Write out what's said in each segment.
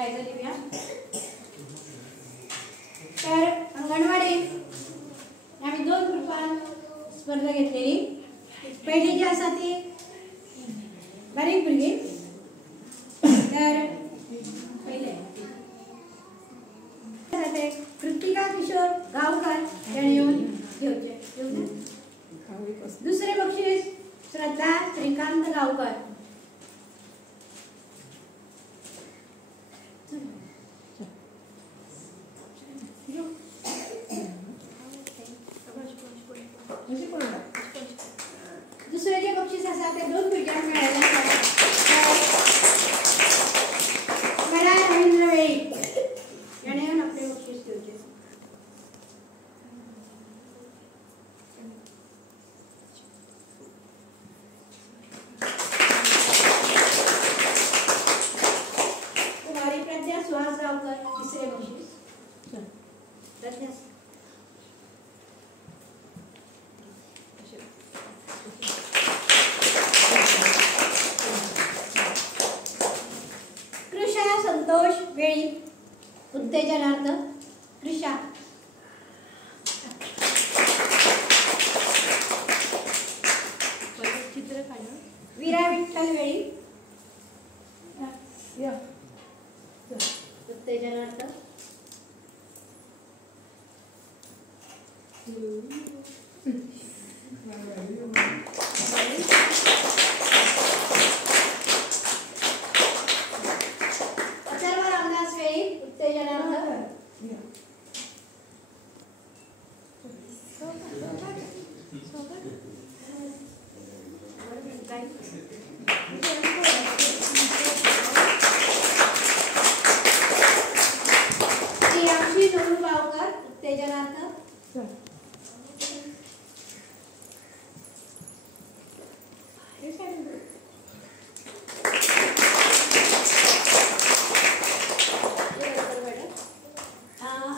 रायगड देऊया. तर अंगणवाडी आम्ही 2 ग्रुपांत स्पर्धा घेतलेली. पहिली जी आसा ती बारीक भुरगीं. तर पहिले कृतिका किशोर गावकर ताणें येवन घेवचें. दुसरे बक्षीस श्रद्धा श्रीकांत गावकर. दुसरे जे बक्षीस आसा ते 2 भुरग्यांक मेळ्ळेलें आसा. मराय रवींद्र वेळी याणें येवन आपलें बक्षीस घेवचें. कुमारी प्रज्ञा सुहास गावकर तिसरे बक्षीस. प्रज्ञा संतोष वेळी उत्तेजनार्थ. कृषा चित्र काढ. वीरा विठ्ठल वेळी उत्तेजनार्थ.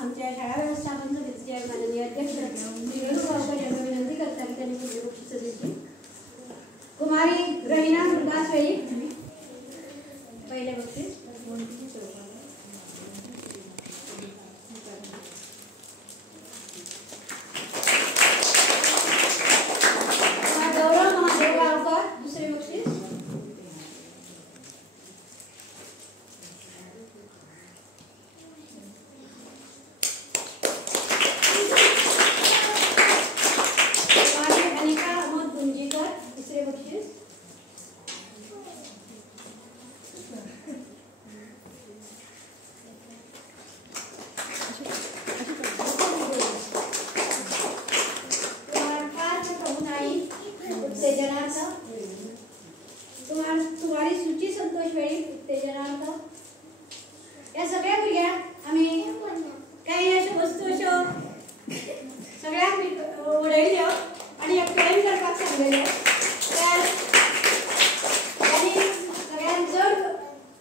आमच्या शाळा व्यवस्थापन समितीचे माननीय अध्यक्ष यांना विनंती करता की त्यांनी पुढे बक्षीस द्यायची. कुमारी रहिना दुर्गा वेळी पहिले बक्षीस. गौरव महादेव गावकर दुसरे बक्षीस. तिसरे बक्षीस. उत्तेजनार्थ. तुम्हारी सूची संतोष वेळी उत्तेजनार्थ. या सगळ्या भुरग्यांक आम्ही काही अशा वस्तू अशो सगळ्यांक उडयल्यो आणि एकट्यान करपाक सांगलेले. तर सगळ्यांक जर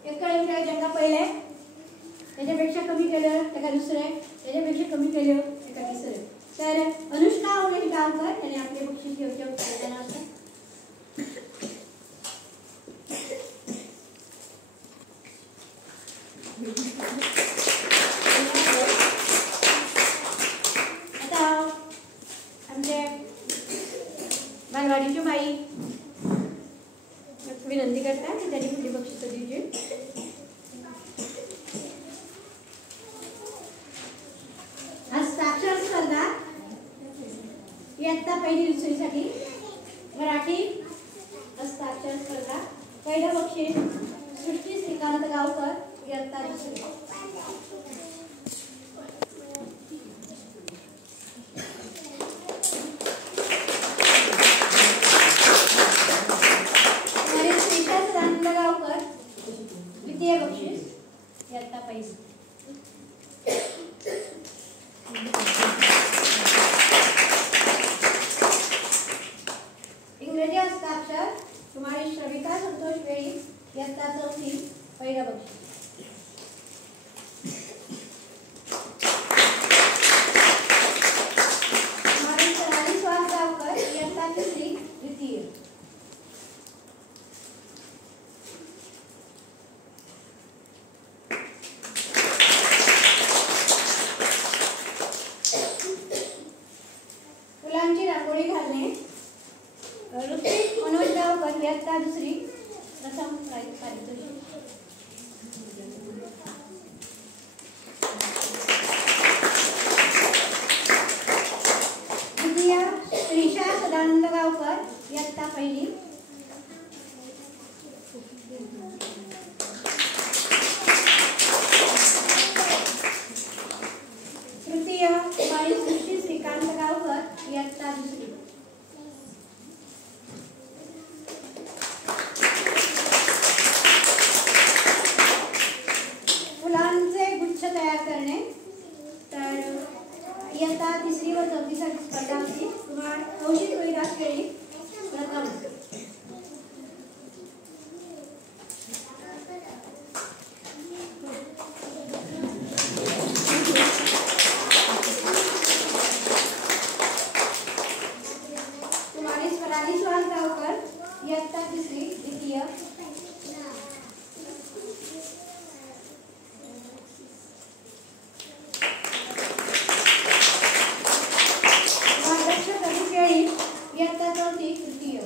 एक कडेन जेंका पयले तेच्यापेक्षा कमी केलं तेका दुसरे, तेच्यापेक्षा कमी केल्यो तेका तिसरे. तर अनुष्का उमेश गावकर यांनी आपले बक्षीस घेवचे उत्तेजनार्थ. आता आमचे बालवाडीच्यो बाई विनंती करता की त्यांनी पुढे बक्षीस दिवचे. हस्ताक्षर स्पर्धा इयत्ता पहिली दुसरीसाठी मराठी हस्ताक्षर स्पर्धा. पहिलं बक्षीस सृष्टी श्रीकांत गावकर इयत्ता दुसरी. गावकर द्वितीय बक्षीस इयत्ता पहिली. इंग्रजी हस्ताक्षर कुमारी श्रविका संतोष वेळी इयत्ता चौथी पहिलं बक्षीस. कुमारी सोनाली सुहास गावकर इयत्ता तिसरी द्वितीय. व चौथीसाठी स्पर्धा होती. कुमार कौशिक रोहिदास केळी प्रथम. कुमारी स्वराली सुहास गावकर इयत्ता तिसरी द्वितीय. इयत्ता चौथी तृतीय.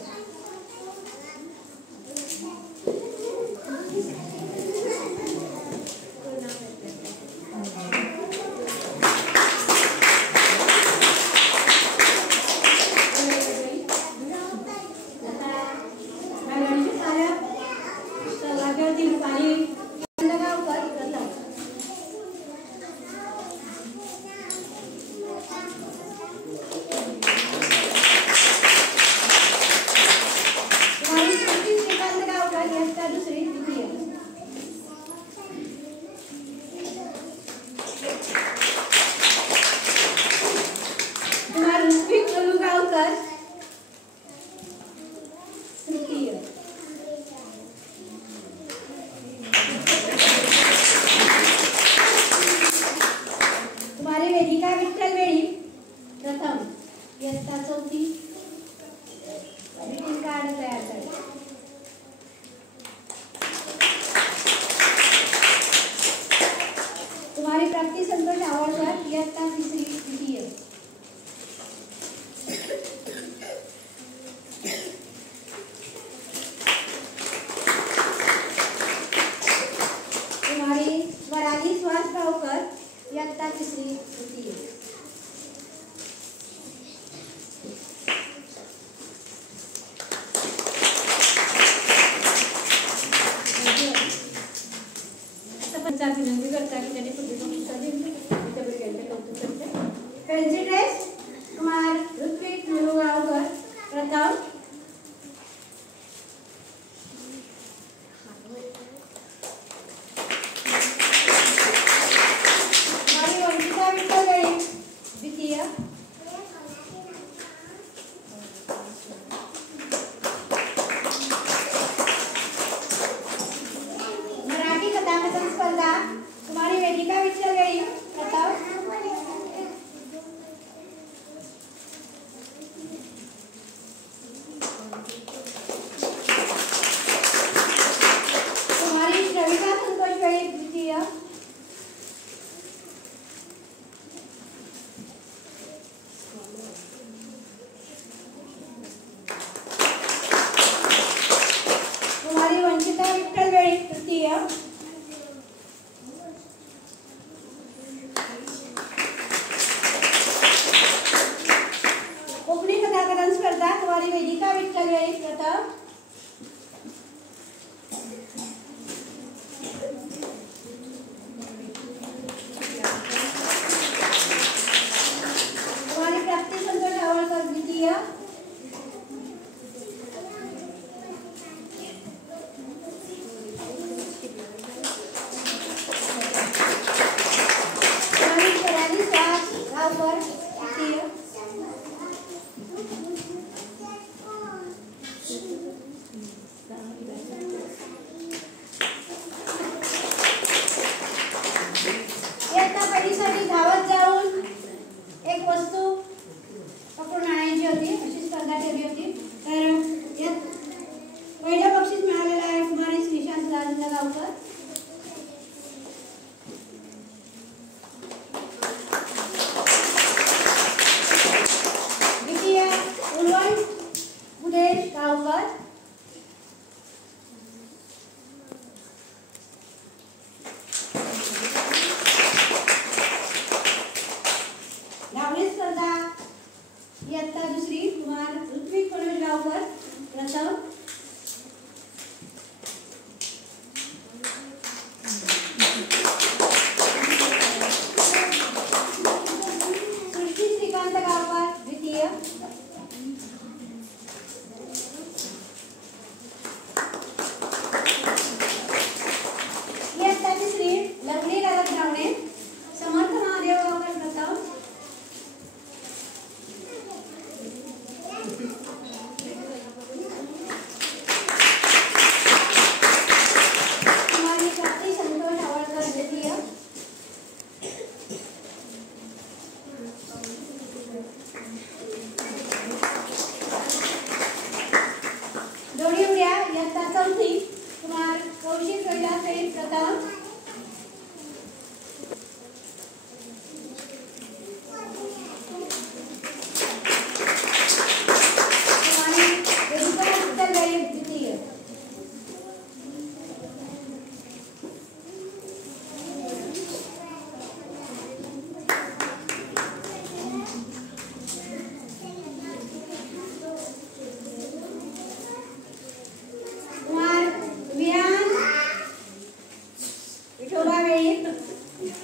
विठोबा वेळी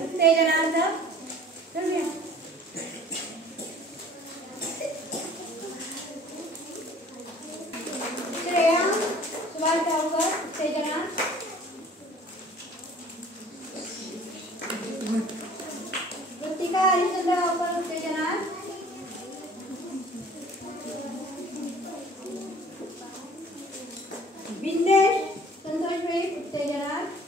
उत्तेजनार्थ करूया. श्रेया सुभाष गावकर उत्तेजनार्थ. कृतिका हरिश्चंद्र गावकर उत्तेजनार्थ. बिंदेश संतोष वेळी उत्तेजनार्थ.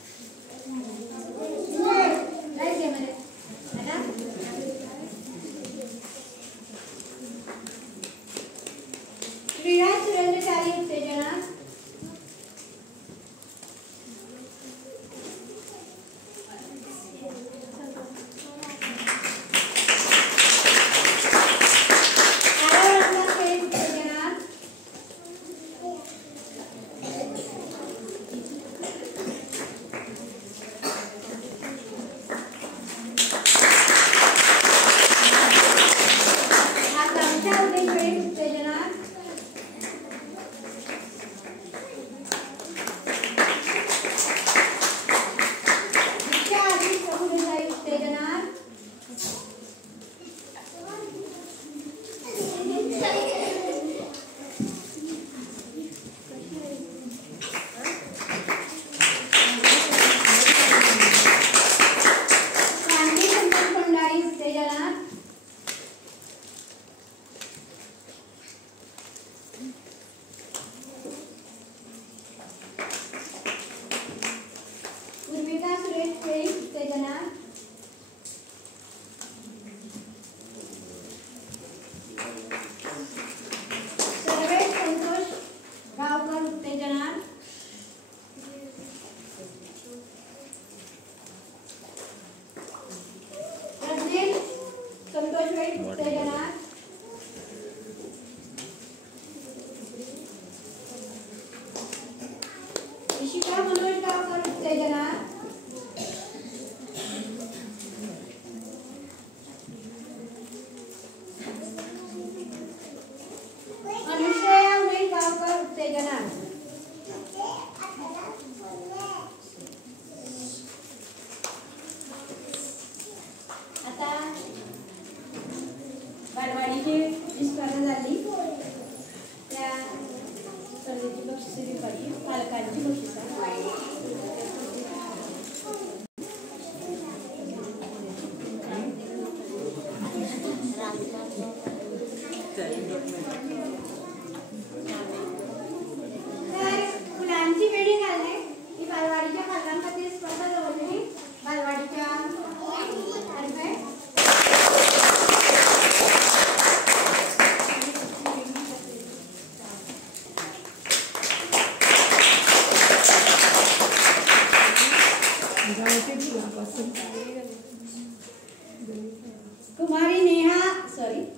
श्रीराज सुरेंद्रचारी उत्तेजनार्थ.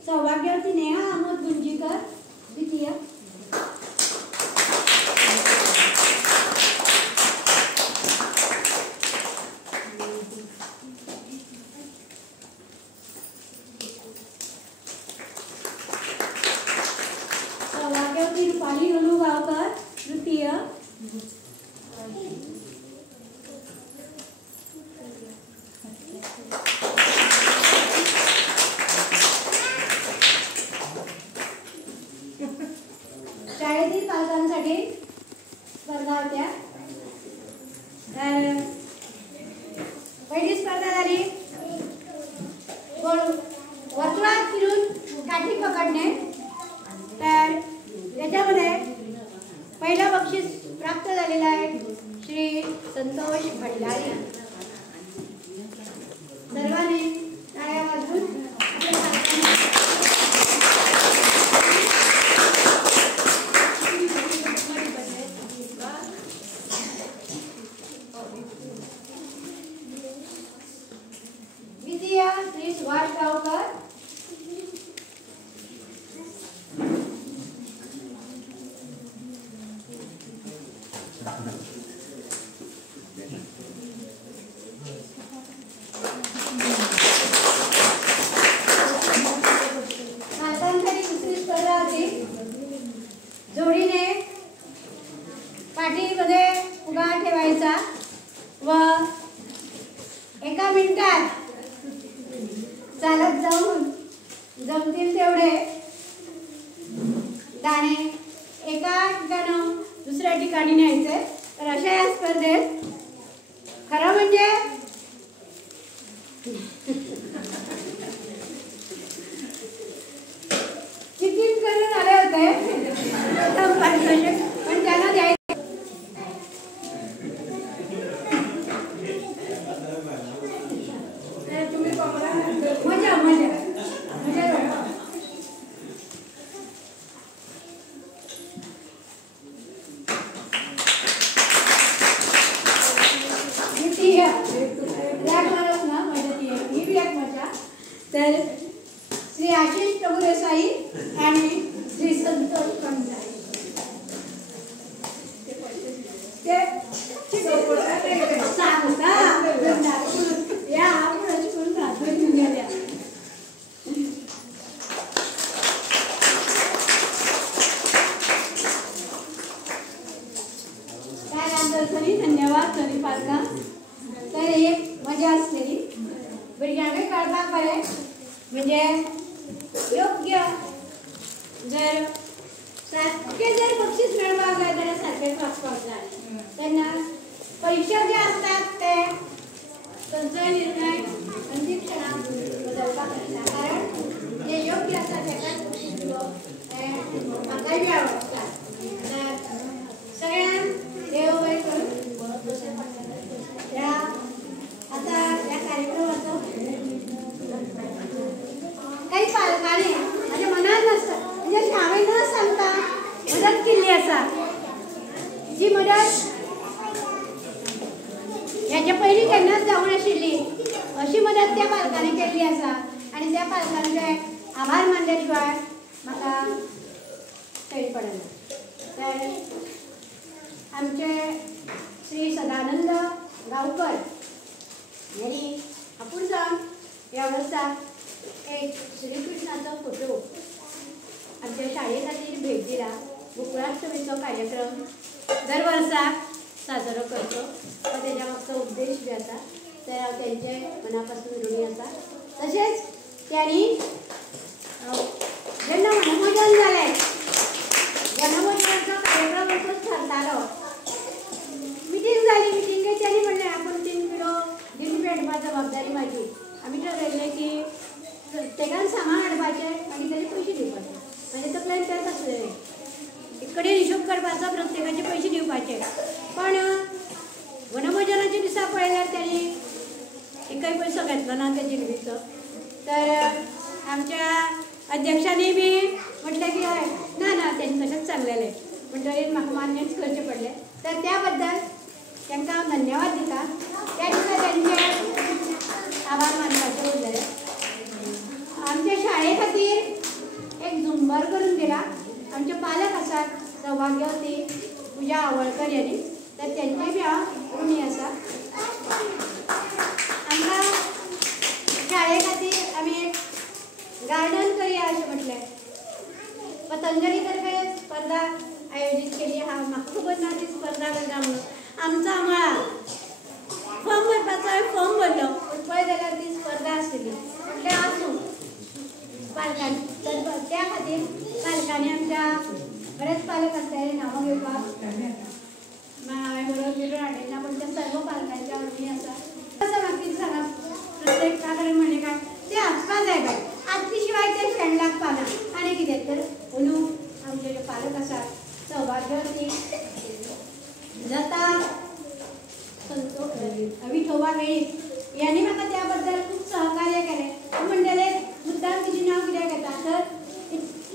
सौभाग्यवती नेहा अमोद गुंजीकर द्वितीय. सौभाग्यवती रुपाली रोलू गावकर तृतीय. शाळेतील पालकांसाठी स्पर्धा होत्या. तर पहिली स्पर्धा झाली वर्तुळात फिरून काठी पकडणे. तर याच्यामध्ये पहिलं बक्षीस प्राप्त झालेलं आहे श्री संतोष भंडारी. सर्वांनी टाळ्या वाजवून श्री सुभाष गावकर. मातांसाठी दुसरी स्पर्धा होती. जोडीने पाठीमध्ये उगा ठेवायचा व मिनिटात चालत जाऊन जमतील तेवढे गाणे एका ठिकाणं दुसऱ्या ठिकाणी न्यायचे. तर अशा या स्पर्धेत खरं म्हणजे चिठ्ठीत करून आले होते पण त्यांना द्यायचं मजा मजा मजा. तर श्री आशिष प्रभू देसाई आणि श्री संतोष कंटाळे या आपण करून राहतो गेल्या. धन्यवाद सनी पालका. तर एक मजा असलेली भुरग्यांक कळपाक बरें म्हणजे योग्य जर सारखे जर बक्षीस मेळपाक जाय जाल्यार सारकेच वाचपाक जाय. तेन्ना परीक्षा जे असतात ते खंयचोय निर्णय अंतिम क्षणाक बदलपाक आसता. कारण जे योग्य आसा तेकाच बक्षीस दिवप हें म्हाकाय बी आवडटा. तर सगळ्यांक देव बरें करूं. आता या कार्यक्रमाचं काही पालकांनी माझ्या मनात नसतं म्हणजे शाळेत न सांगता मदत केली असा. जी मदत ह्याच्या पहिली केन्नाच जावं नाशिल्ली अशी मदत त्या पालकांनी केल्ली असा. आणि त्या पालकांचे आभार मानल्या शिवाय म्हाका सैल पडना. तर आमचे श्री सदानंद गांवकर यांनी आपूण जावन ह्या वर्सा एक श्रीकृष्णाचो फोटो आमच्या शाळे खातीर भेट दिला. गोकुळाष्टमीचो कार्यक्रम दर वर्साक साजरो करतो व तेच्या मागचो उद्देश बी आसा. तर हांव तेंचे मनापासून ऋणी आसा. तशेंच त्यांनी जेन्ना वनभोजन जालें वनभोजनाचो कार्यक्रम असोच थारतालो. मिटींग जाली. मिटींगेक त्यांनी म्हणलें आपूण 3 किलो दिली पेटवपाची जबाबदारी म्हाजी. आमी ठरयल्लें की प्रत्येकान सामान हाडपाचें आनी तेजे पयशे दिवपाचे. म्हणजे तकलेन तेंच आसलेलें एक कडेन हिशोब करपाचो प्रत्येकाचे पयशे दिवपाचे. पण वनभोजनाच्या दिसा पळयल्यार त्यांनी एकय पयसो घेतलो ना त्या जिलबीचो. तर आमच्या अध्यक्षांनी बी म्हटलें की हय ना ना तेंचे तशेंच सांगलेलें म्हणटकीर म्हाका मान्यच करचें पडलें. तर त्या बद्दल तांकां हांव धन्यवाद दिता. त्या दिसा तेंचे आभार मानपाचे उरलेले. आमच्या शाळे खातीर एक झुंबर करून दिला. आमचे पालक आसात सौभाग्यवती पूजा आवळकर यांनी. तर तेंचे बी हांव ऋणी आसा. आमकां शाळे खातीर आमी एक गार्डन करया अशें म्हटलें. पतंजली तर्फे स्पर्धा आयोजीत केली. म्हाका खबर ना ती स्पर्धा करता म्हणून. आमचो आमळा फॉर्म भरपाचो हांवें फॉर्म भरलो पूण पळय जाल्यार ती स्पर्धा आसली. म्हटलें आसूं पालकांनी. तर त्या खातीर पालकांनी आमच्या बरेच पालक आसताले नांवां घेवपाक हांवें बरोवन बिरोवन हाडिल्लें ना. पूण त्या सर्व पालकांच्या ऋणी आसा. असं म्हाका कितें सांगा प्रत्येक काकडे म्हणलें काय ते आसपा जाय बाय. आसली शिवाय ते शेण लागपा ना. आनी कितें तर अंदू आमचे जे पालक आसात सौभाग्यवती लता विठोबा वेळीप यांनी म्हाका त्या बद्दल खूब सहकार्य केलें. म्हणलेलें मुद्दाम तिचें नांव कित्याक घेता तर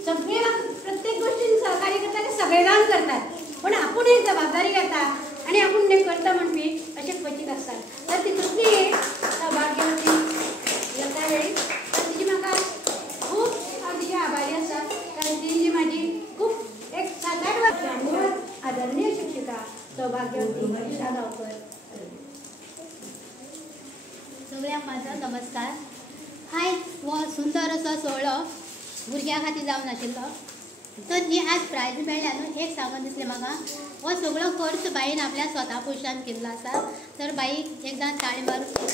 सगळे म्हाका प्रत्येक गोश्टीन सहकार्य करता ते सगळे जाण करतात. पण आपूण एक जबाबदारी घेता आनी आपूण तें करता म्हणपी अशें क्वचित आसतात. तर तितूंतली एक सौभाग्यवती लता वेळीप. तर तिची म्हाका खूब हांव तिची आभारी आसा. कारण ती जी म्हाजी खूब एक 7-8 वर्सां आदरणीय शिक्षिका सौभाग्यवती मनीषा गांवकर. सगळ्यांक माझा नमस्कार. आयज हो सुंदर असो सोहळो भुरग्यां खातीर जावन आशिल्लो. तर जी आज प्रायज मेळ्ळ्या न्हू एक सांगून दिसलें म्हाका हो सगळो खर्च बाईन आपल्या स्वता पयशान केल्लो आसा. तर बाईक एकदां ताळी मारून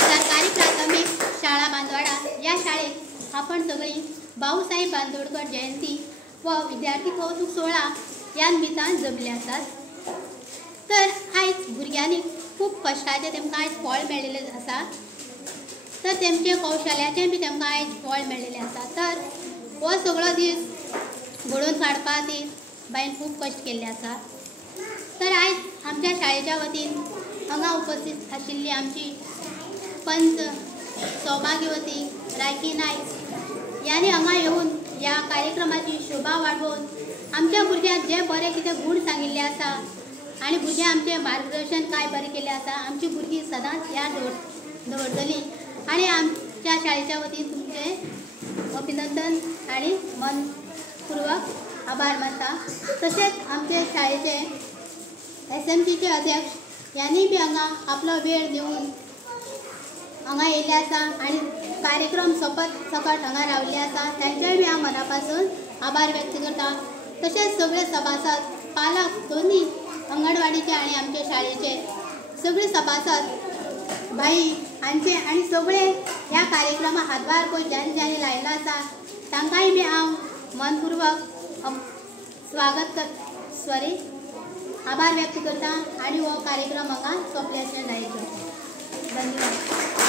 सरकारी प्राथमीक शाळा बांदवाडा या शाळेत आपण सगळीं भाऊसाहेब बांदोडकर जयंती व विद्यार्थी कौतुक सोहळा ह्या निमित्तान जमले आसात. तर आयज भुरग्यांनी खूब कश्टाचे तेमकां आयज फळ मेळिल्लें आसा. तर तेमचे कौशल्याचें बी तेमकां आयज फळ मेळिल्लें आसा. तर हो सगळो दीस घडोवन काडपा खातीर बाईन खूब कश्ट केल्ले आसा. तर आयज आमच्या शाळेच्या वतीन हांगा उपस्थित आशिल्ली आमची पंच सौभाग्यवती रायकी नायक यांनी हांगा येवन ह्या कार्यक्रमाची शोभा वाडोवन आमच्या भुरग्यांक जे बरे कितें गूण सांगिल्ले आसा आनी भुरग्यांक आमचें मार्गदर्शन काय बरें केलें आसा. आमची भुरगीं सदांच याद दवरतलीं आनी आमच्या शाळेच्या वतीन तुमचें अभिनंदन आनी मनपूर्वक आभार मानता. तशेंच आमचे शाळेचे SMCचे अध्यक्ष यांनी बी हांगा आपलो वेळ दिवन हांगा येयल्ले आसा आनी कार्यक्रम सोपत सकट हांगा रावल्ले आसा. तांचेय बी हांव मना पासून आभार व्यक्त करता. तशेंच सगळे सभासद पालक दोनी अंगणवाडीचे आनी आमचे शाळेचे सगळे सभासद बाई हांचे आनी सगळे ह्या कार्यक्रमाक हातभार पळय ज्यांनी ज्यांनी लायलो आसा तांकांय बी हांव मनपूर्वक स्वागत आभार व्यक्त करता आनी हो कार्यक्रम हांगा सोंपल्याचें जायत. धन्यवाद.